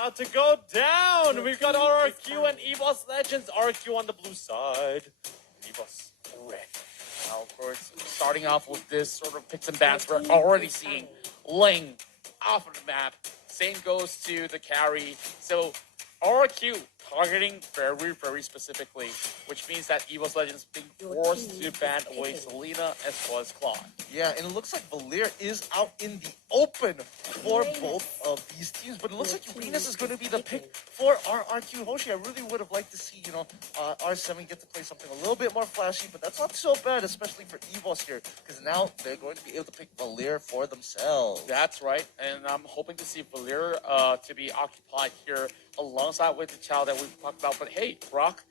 about to go down. We've got RRQ and Evos Legends. RRQ on the blue side, Evos red. Now, of course, starting off with this sort of picks and bans, we're already seeing Ling off of the map. Same goes to the carry. So RRQ targeting very, very specifically, which means that Evos Legends being forced to ban away Selena as well as Claude. Yeah, and it looks like Valir is out in the open for both of these teams, but it looks like Uranus is going to be the pick for RRQ Hoshi. I really would have liked to see, R7 get to play something a little bit more flashy, but that's not so bad, especially for Evos here, because now they're going to be able to pick Valir for themselves. That's right, and I'm hoping to see Valir to be occupied here alongside with the child that we've talked about. But hey, Rock,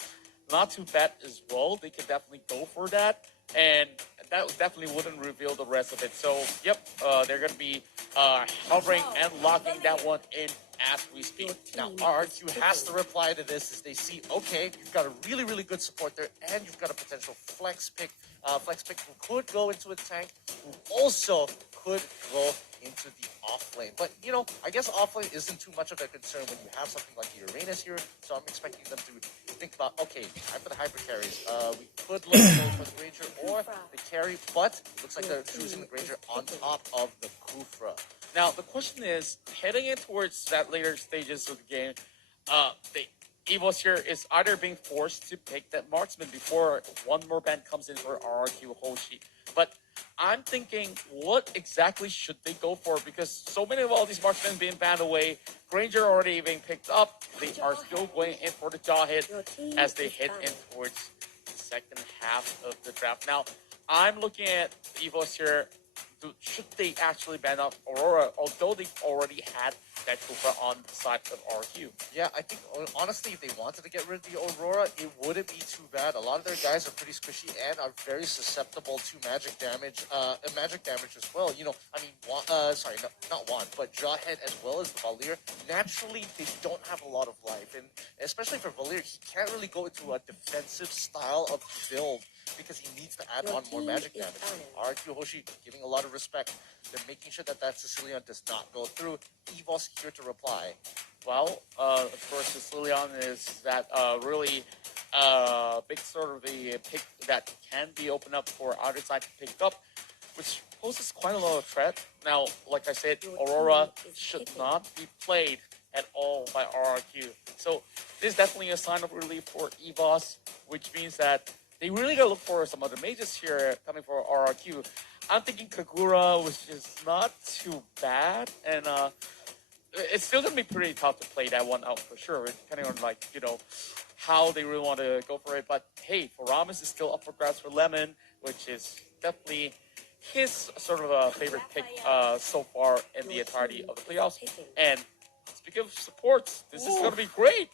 not too bad as well. They could definitely go for that, and that definitely wouldn't reveal the rest of it. So, yep, they're going to be hovering and locking that one in as we speak. Now, RRQ has to reply to this as they see, okay, you've got a really, really good support there, and you've got a potential flex pick. Flex pick who could go into a tank, who also could go into the off lane. But, I guess off lane isn't too much of a concern when you have something like the Uranus here, so I'm expecting them to think about, okay, time for the hyper carries. We could look for the Granger or the carry, but it looks like they're choosing the Granger on top of the Kufra. Now, the question is, heading in towards that later stages of the game, the Evos here is either being forced to pick that marksman before one more ban comes in for RRQ Hoshi. But I'm thinking, what exactly should they go for? Because so many of all these marksmen being banned away, Granger already being picked up. They are still going in for the jaw hit as they head in towards the second half of the draft. Now, I'm looking at Evos here. Should they actually ban out Aurora, although they've already had that Kufra on the side of RQ? Yeah, I think, honestly, if they wanted to get rid of the Aurora, it wouldn't be too bad. A lot of their guys are pretty squishy and are very susceptible to magic damage as well. Not Juan, but Jawhead as well as the Valir. Naturally, they don't have a lot of life, and especially for Valir, he can't really go into a defensive style of build because he needs to add on more magic damage. RQ Hoshi giving a lot of respect. They're making sure that Sicilian does not go through. Evos here to reply. Well, of course, Sicilian is that really big sort of the pick that can be opened up for either side to pick up, which poses quite a lot of threat. Now, like I said, Aurora should not be played at all by RRQ. So this is definitely a sign of relief for Evos, which means that they really gotta look for some other mages here coming for RRQ. I'm thinking Kagura, which is not too bad, and it's still gonna be pretty tough to play that one out for sure, depending on how they really want to go for it. But hey, Foramus is still up for grabs for Lemon, which is definitely his sort of a favorite pick so far in the entirety of the playoffs. And speaking of supports, this is gonna be great.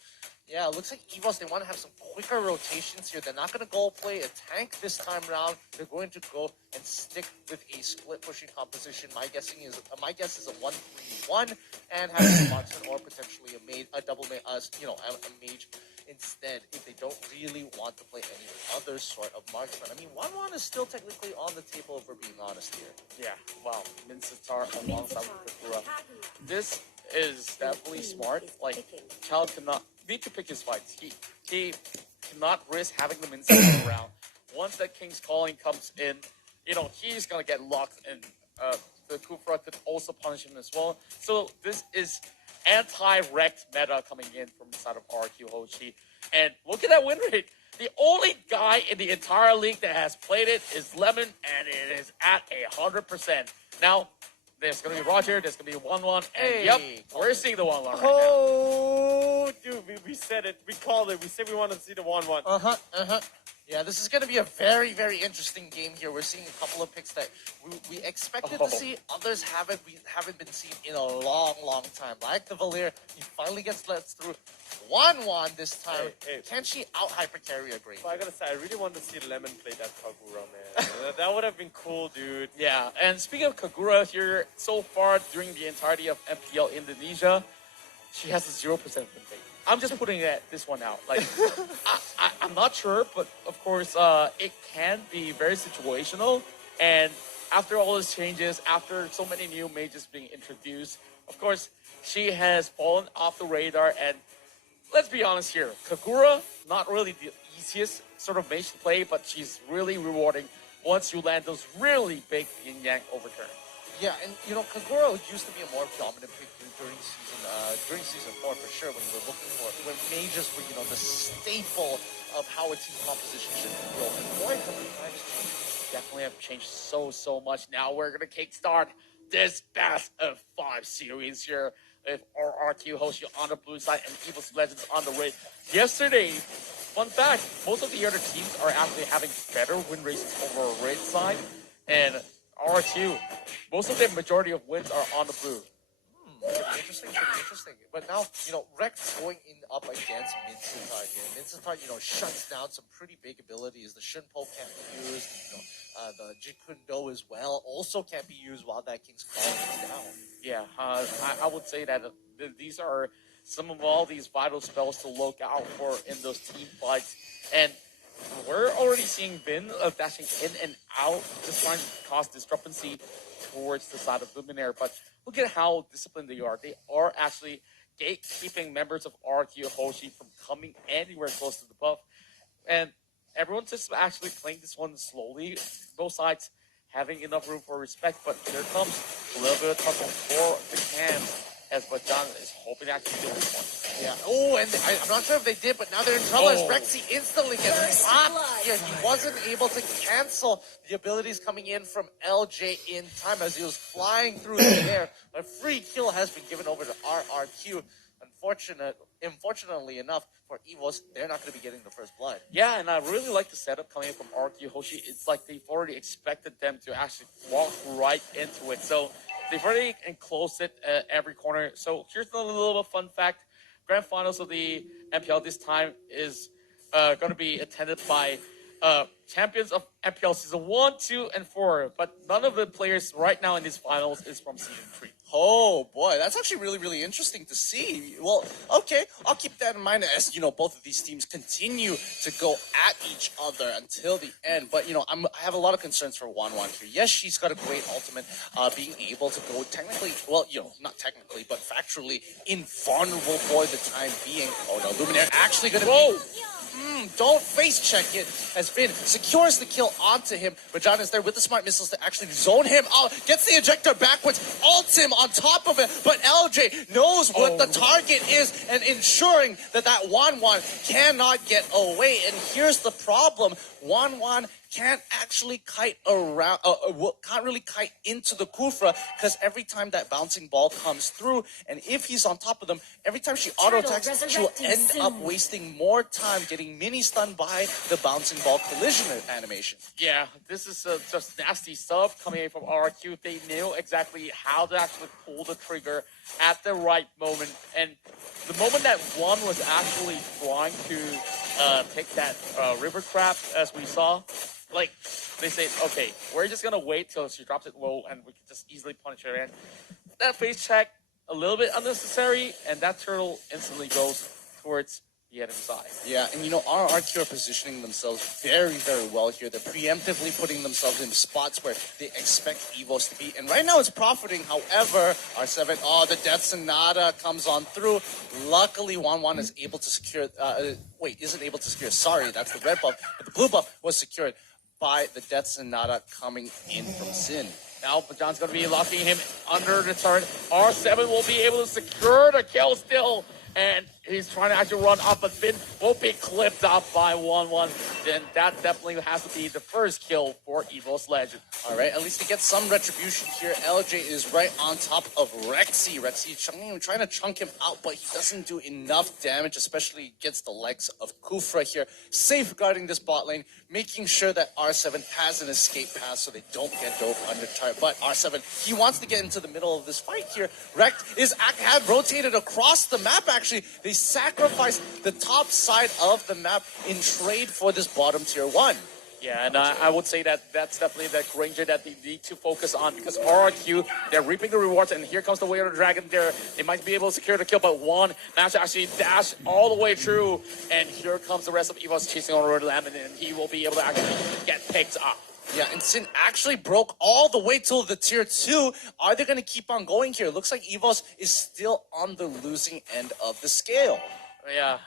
Yeah, it looks like Evos, they want to have some quicker rotations here. They're not going to go play a tank this time around. They're going to go and stick with a split pushing composition. My guess is a 1-3-1 and have a marksman or potentially a double a mage instead if they don't really want to play any other sort of marksman. I mean, 1-1 is still technically on the table if we're being honest here. Yeah, wow. Mincetar alongside with Kagura. This is definitely smart. Like, Cal cannot need to pick his fights. He cannot risk having the Mincetar around. Once that King's Calling comes in, he's gonna get locked in. The Kufra could also punish him as well. So this is anti-wrecked meta coming in from the side of RQ Hoshi. And look at that win rate. The only guy in the entire league that has played it is Lemon, and it is at 100%. Now, there's going to be Roger, there's going to be 1-1, and yep, we're seeing the 1-1 right now. Oh, dude, we said it. We called it. We said we wanted to see the 1-1. Yeah, this is going to be a very, very interesting game here. We're seeing a couple of picks that we expected to see. Others we haven't been seen in a long, long time. Like the Valir, he finally gets let through. 1-1 this time. Hey. Can she out-hyper carry a Granger? But I gotta say, I really want to see Lemon play that Kagura, man. That would have been cool, dude. Yeah, and speaking of Kagura here, so far during the entirety of MPL Indonesia, she has a 0% win rate. I'm just putting this one out. Like, I'm not sure, but of course, it can be very situational. And after all these changes, after so many new mages being introduced, of course, she has fallen off the radar. And let's be honest here, Kagura, not really the easiest sort of mage to play, but she's really rewarding once you land those really big yin-yang overturn. Yeah, and Kagura used to be a more dominant pick during season 4 for sure. When we were looking for when mages were the staple of how a team composition should be built. And boy, how many times changed. Definitely have changed so much. Now we're gonna kickstart this best of 5 series here with RRQ Hoshi on the blue side and Evos Legends on the red. Yesterday, fun fact, most of the other teams are actually having better win rates over red side, and RRQ, most of the majority of wins are on the blue. Pretty interesting. But now, Rex going up against Mincetar here. Mincetar, shuts down some pretty big abilities. The Shinpo can't be used. The Jikundo as well also can't be used while that King's Claw is down. Yeah, I would say that these are some of all these vital spells to look out for in those team fights. And we're already seeing Vin dashing in and out, just trying to cause discrepancy towards the side of Luminaire. But look at how disciplined they are. They are actually gatekeeping members of RQ Hoshi from coming anywhere close to the buff. And everyone's just actually playing this one slowly. Both sides having enough room for respect, but here comes a little bit of trouble for the cams as Bajan is hoping to actually do this one. Yeah. Oh, and I'm not sure if they did, but now they're in trouble as Rexy instantly gets popped. Yeah, he wasn't able to cancel the abilities coming in from LJ in time as he was flying through the air. A free kill has been given over to RRQ. Unfortunately enough, for Evos, they're not going to be getting the first blood. Yeah, and I really like the setup coming in from RQ Hoshi. It's like they've already expected them to actually walk right into it. So they've already enclosed it every corner. So here's a little bit of fun fact. Grand finals of the MPL this time is going to be attended by champions of MPL season 1, 2, and 4. But none of the players right now in these finals is from season 3. Oh boy, that's actually really interesting to see. Well, okay, I'll keep that in mind as both of these teams continue to go at each other until the end. But I have a lot of concerns for Wanwan here. Yes, she's got a great ultimate, being able to go technically, well, not technically, but factually invulnerable for the time being. Oh no, Luminaire actually gonna be. Don't face check it. As Finn secures the kill onto him. Rajan is there with the smart missiles to actually zone him out. Gets the ejector backwards, ults him on top of it. But LJ knows what the target is and ensuring that Wanwan cannot get away. And here's the problem. Wanwan can't actually kite around, can't really kite into the Kufra because every time that bouncing ball comes through, and if he's on top of them, every time she auto attacks, she'll end up wasting more time getting mini stunned by the bouncing ball collision animation. Yeah, this is just nasty stuff coming in from RQ. They knew exactly how to actually pull the trigger at the right moment, and the moment that one was actually trying to take that river trap, as we saw. Like, they say, okay, we're just gonna wait till she drops it low and we can just easily punish her. And that face check, a little bit unnecessary, and that turtle instantly goes towards the enemy side. Yeah, and RRQ are positioning themselves very well here. They're preemptively putting themselves in spots where they expect Evos to be. And right now it's profiting. However, R7, the Death Sonata comes on through. Luckily, Wanwan is able to secure, isn't able to secure. Sorry, that's the red buff. But the blue buff was secured by the Death Sonata coming in from Sin. Now, Bajan's going to be locking him under the turret. R7 will be able to secure the kill still. And he's trying to actually run off, but Finn will be clipped off by 1-1. Then that definitely has to be the first kill for Evos Legend. All right, at least to get some retribution here. LJ is right on top of Rexy. Rexy trying to chunk him out, but he doesn't do enough damage, especially against the legs of Kufra here. Safeguarding this bot lane, making sure that R7 has an escape path so they don't get dove under target. But R7, he wants to get into the middle of this fight here. Rex have rotated across the map, actually. They sacrificed the top side of the map in trade for this bottom tier 1. Yeah, and I would say that that's definitely the Granger that they need to focus on, because RRQ, they're reaping the rewards, and here comes the Way of the Dragon there. They might be able to secure the kill, but one managed to actually dash all the way through, and here comes the rest of Evos chasing on Red Lamb, and he will be able to actually get picked up. Yeah, and Sin actually broke all the way till the tier 2. Are they going to keep on going here? Looks like Evos is still on the losing end of the scale. Yeah,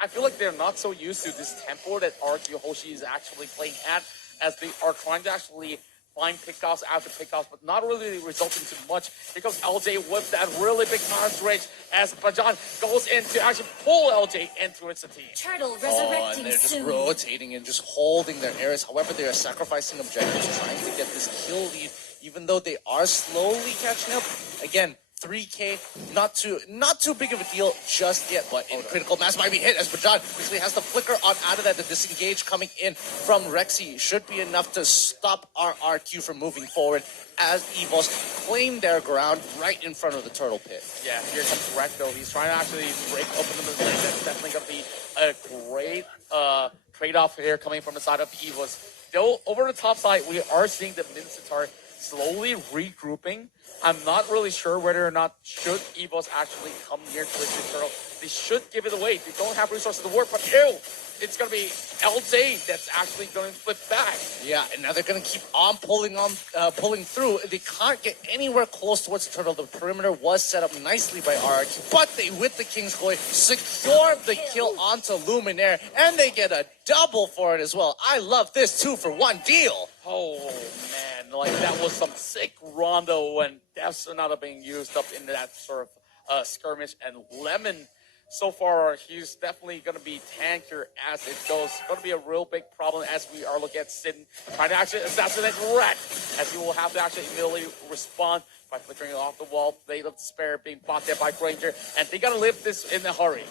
I feel like they're not so used to this tempo that RQ Hoshi is actually playing at, as they are trying to actually find pickoffs after pickoffs, but not really resulting too much. Here comes LJ with that really big counter as Bajan goes in to actually pull LJ into its team. Turtle Oh, resurrecting and they're just soon. rotating and just holding their areas. However, they are sacrificing objectives, trying to get this kill lead, even though they are slowly catching up. Again, 3K, not too big of a deal just yet, but in critical mass might be hit as Bajan quickly has the flicker on out of that. The disengage coming in from Rexy should be enough to stop RRQ from moving forward as Evos claim their ground right in front of the turtle pit. Yeah, here comes Rex though. He's trying to actually break open the lane. That's definitely going to be a great trade-off here coming from the side of Evos. Though over the top side, we are seeing the Mincetar slowly regrouping. I'm not really sure whether or not should Evos actually come here to the turtle. They should give it away. They don't have resources to work, but ew! It's going to be LJ that's actually going to flip back. Yeah, and now they're going to keep on pulling through. They can't get anywhere close towards the turtle. The perimeter was set up nicely by RRQ, but they, with the King's Glory, secure the kill onto Luminaire, and they get a double for it as well. I love this 2-for-1 deal. Oh, man. Like, that was some sick rondo when Death Sonata being used up in that sort of skirmish. And Lemon, so far, he's definitely going to be tankier as it goes. Going to be a real big problem as we are looking at Sin trying to actually assassinate Red, as he will have to actually immediately respond by flickering off the wall. Blade of Despair being bought there by Granger, and they got to live this in a hurry.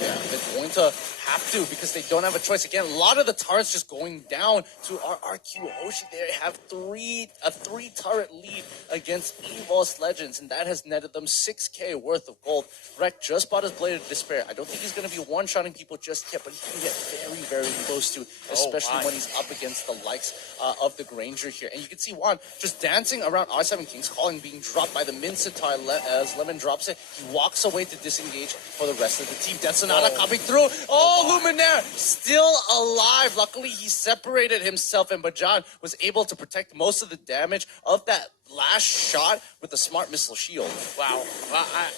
Yeah, they're going to have to because they don't have a choice. Again, a lot of the turrets just going down to RRQ Hoshi. They have a three turret lead against Evos Legends, and that has netted them 6K worth of gold. Rek just bought his Blade of Despair. I don't think he's going to be one-shotting people just yet, but he can get very, very close to, especially when he's up against the likes of the Granger here. And you can see Juan just dancing around R7 King's Calling being dropped by the Mincetar as Lemon drops it. He walks away to disengage for the rest of the team. Death Sonata coming through. Luminaire still alive. Luckily, he separated himself, and Bajan was able to protect most of the damage of that last shot with the smart missile shield. Wow.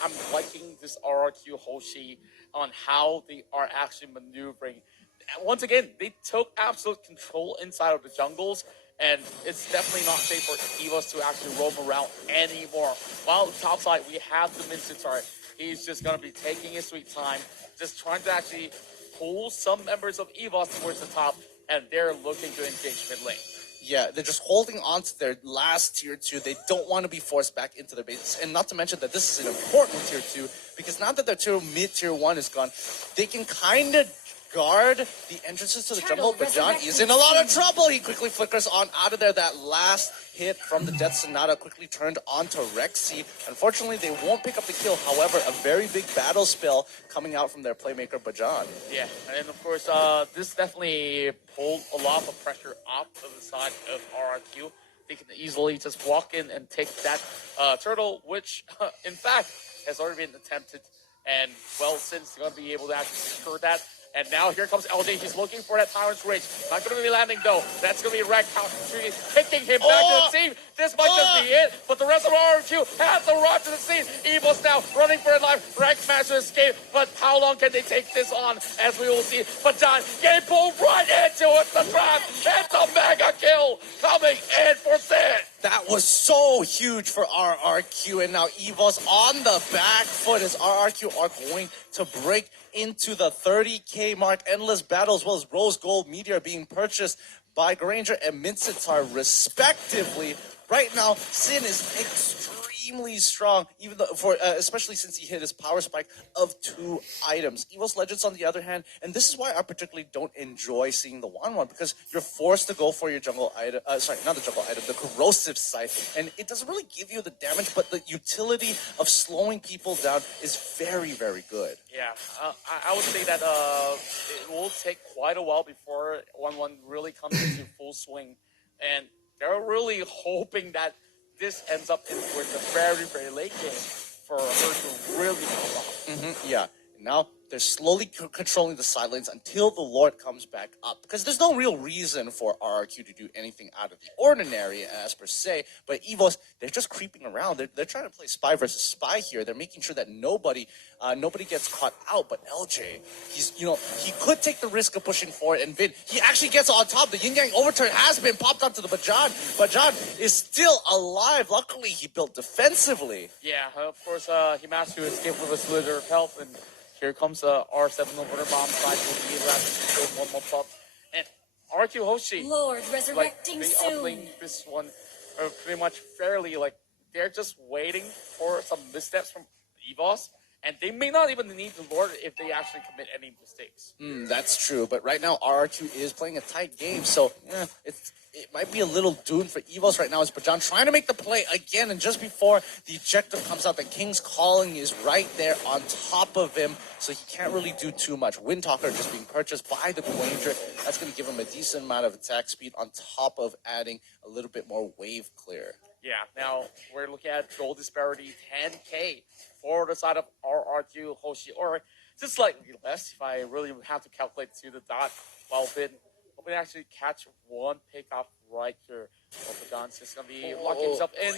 I'm liking this RRQ Hoshi on how they are actually maneuvering. Once again, they took absolute control inside of the jungles, and it's definitely not safe for Evos to actually roam around anymore. While top side, we have the Mincetar. He's just going to be taking his sweet time, just trying to actually pull some members of Evos towards the top, and they're looking to engage mid lane. Yeah, they're just holding on to their last tier 2. They don't want to be forced back into their bases. And not to mention that this is an important tier 2, because now that their mid-tier 1 is gone, they can kind of guard the entrances to the jungle. Bajan is in a lot of trouble. He quickly flickers on out of there. That last hit from the Death Sonata quickly turned onto Rexy. Unfortunately, they won't pick up the kill. However, a very big battle spell coming out from their playmaker, Bajan. Yeah, and of course, this definitely pulled a lot of pressure off of the side of RRQ. They can easily just walk in and take that turtle, which, in fact, has already been attempted. And, well, Sin's going to be able to actually secure that. And now here comes LJ. He's looking for that Tyrant's Rage. Not going to be landing, though. That's going to be Rag kicking him back to the team. This might just be it. But the rest of RRQ has to run to the scene. Evos now running for his life. Rag managed to escape. But how long can they take this on? As we will see. But John getting pulled right into it. The trap. It's a mega kill coming in for Sid. That was so huge for RRQ, and now Evos on the back foot as RRQ are going to break into the 30K mark. Endless Battle as well as Rose Gold Meteor being purchased by Granger and Mincetar respectively. Right now, Sin is extremely strong, even though especially since he hit his power spike of 2 items. Evos Legends, on the other hand, and this is why I particularly don't enjoy seeing the 1-1, because you're forced to go for your jungle item, sorry, not the jungle item, the corrosive side, and it doesn't really give you the damage, but the utility of slowing people down is very, very good. Yeah, I would say that it will take quite a while before 1-1 really comes into full swing, and they're really hoping that this ends up towards the very, very late game for her to really come off. Yeah. Now They're slowly controlling the side lanes until the Lord comes back up. Because there's no real reason for RRQ to do anything out of the ordinary, as per se. But Evos, they're just creeping around. They're trying to play spy versus spy here. They're making sure that nobody gets caught out. But LJ, he could take the risk of pushing forward. And Vin, he actually gets on top. The yin yang overturn has been popped onto the Bajan. Bajan is still alive. Luckily, he built defensively. Yeah, of course, he managed to escape with a slither of health, and here comes R7 over the bomb side with the rapid one more pop. And RQ Hoshi, Lord, like, resurrecting they are soon. playing this one pretty much fairly. Like, they're just waiting for some missteps from Evos, and they may not even need the Lord if they actually commit any mistakes. That's true, but right now RRQ is playing a tight game, so it might be a little doomed for Evos right now. As Bajan trying to make the play again, and just before the ejective comes out, the King's Calling is right there on top of him, so he can't really do too much. Windtalker just being purchased by the Granger. That's going to give him a decent amount of attack speed on top of adding a little bit more wave clear. Yeah, now we're looking at goal disparity 10k for the side of RRQ Hoshi, or just slightly less if I really have to calculate to the dot. While Vin hoping to actually catch one pick off right here. Bajan's just gonna be locking himself in.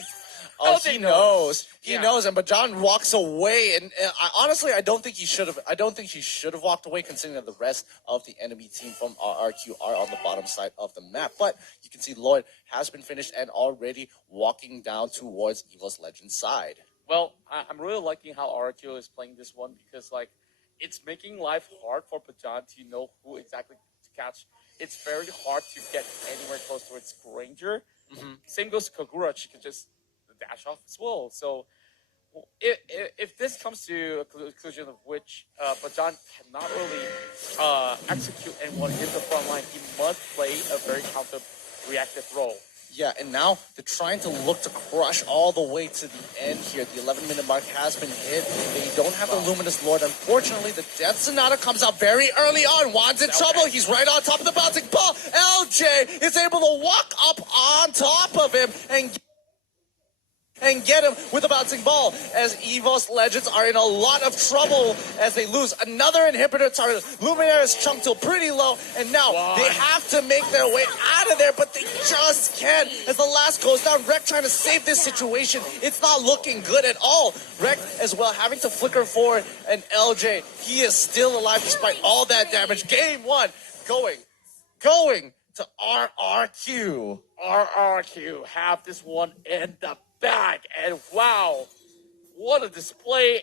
Oh, he knows. He Yeah. knows, and Bajan walks away. And honestly, I don't think he should have. I don't think he should have walked away, considering that the rest of the enemy team from RRQ are on the bottom side of the map. But you can see Lloyd has been finished and already walking down towards Evos Legends side. Well, I'm really liking how RQ is playing this one because, like, it's making life hard for Bajan to know who exactly to catch. It's very hard to get anywhere close to its Granger. Same goes to Kagura. She can just dash off as well. So, if this comes to a conclusion of which Bajan cannot really execute and want to hit the front line, he must play a very counter-reactive role. Yeah, and now they're trying to look to crush all the way to the end here. The 11-minute mark has been hit. They don't have the Luminous Lord. Unfortunately, the Death Sonata comes out very early on. Juan's in trouble. He's right on top of the bouncing ball. LJ is able to walk up on top of him and get him with a bouncing ball, as Evos Legends are in a lot of trouble as they lose another inhibitor target. Luminaire is chunked till pretty low, and now they have to make their way out of there, but they just can't. As the last goes down, Rek trying to save this situation. It's not looking good at all. Rek as well having to flicker forward, and LJ, he is still alive despite all that damage. Game one going to RRQ. RRQ have this one in the bag, and wow, what a display